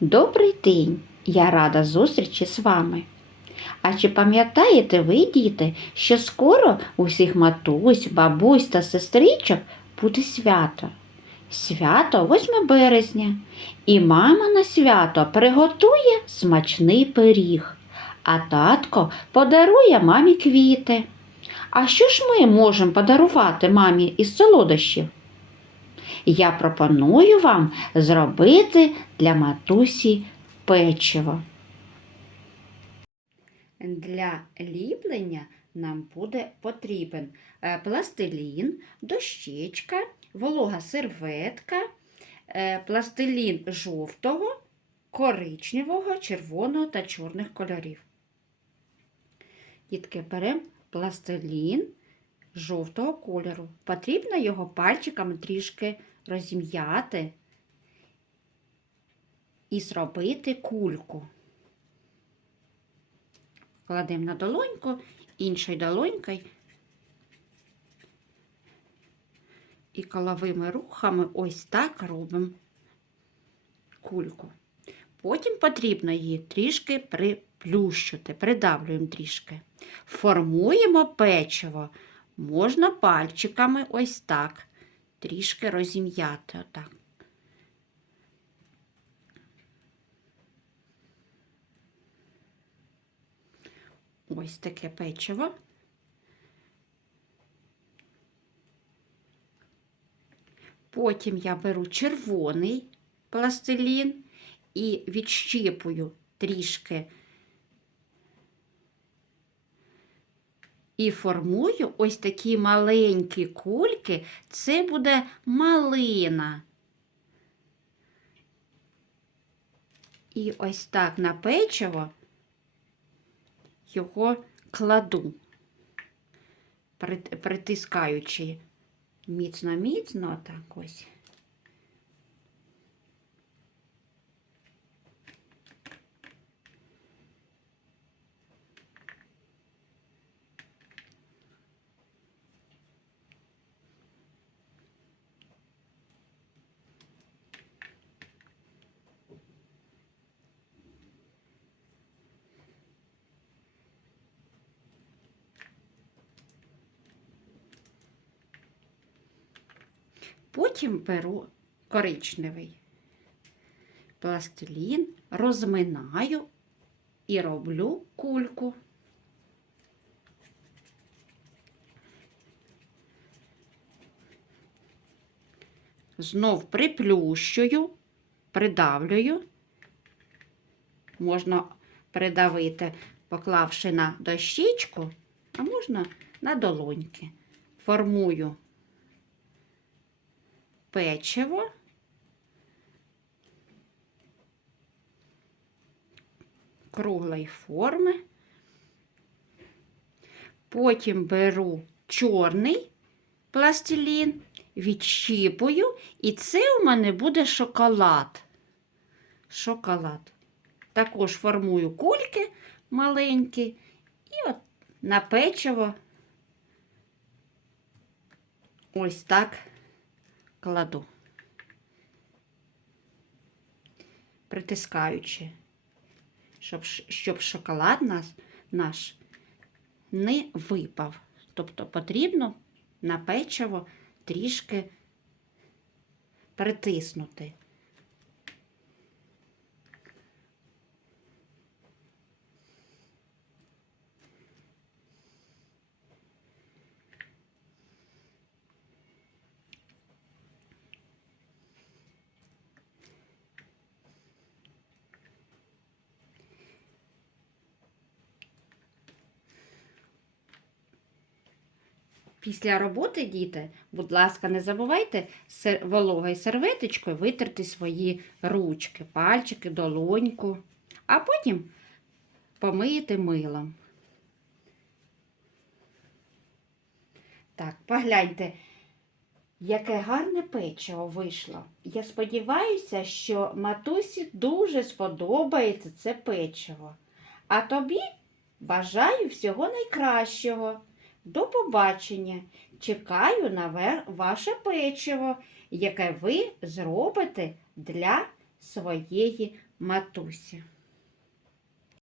Добрий день! Я рада зустрічі з вами. А чи пам'ятаєте ви, діти, що скоро у всіх матусь, бабусь та сестричок буде свято? Свято 8 березня. І мама на свято приготує смачний пиріг, а татко подарує мамі квіти. А що ж ми можемо подарувати мамі із солодощів? Я пропоную вам зробити для матусі печиво. Для ліплення нам буде потрібен е, пластилін, дощечка, волога серветка, е, пластилін жовтого, коричневого, червоного та чорних кольорів. Дітки, беремо пластилін жовтого кольору. Потрібно його пальчиками трішки розім'яти і зробити кульку. Кладемо на долоньку, іншою долонькою і коловими рухами ось так робимо кульку. Потім потрібно її трішки приплющити, придавлюємо трішки. Формуємо печиво. Можна пальчиками ось так трішки розім'яти. Отак. Ось таке печиво. Потім я беру червоний пластилін і відщіпую трішки і формую ось такі маленькі кульки. Це буде малина. І ось так на печиво його кладу, притискаючи міцно-міцно, так ось. Потім беру коричневий пластилін, розминаю і роблю кульку. Знов приплющую, придавлюю. Можна придавити, поклавши на дощечку, а можна на долоньки. Формую печиво. Круглої форми. Потім беру чорний пластилін, відщіпую, і це у мене буде шоколад. Шоколад. Також формую кульки маленькі і от на печиво ось так кладу, притискаючи, щоб, щоб шоколад нас, наш не випав. Тобто потрібно на печиво трішки притиснути. Після роботи, діти, будь ласка, не забувайте вологою серветочкою витерти свої ручки, пальчики, долоньку, а потім помиєте милом. Так, погляньте, яке гарне печиво вийшло. Я сподіваюся, що матусі дуже сподобається це печиво. А тобі бажаю всього найкращого. До побачення. Чекаю на ваше печиво, яке ви зробите для своєї матусі.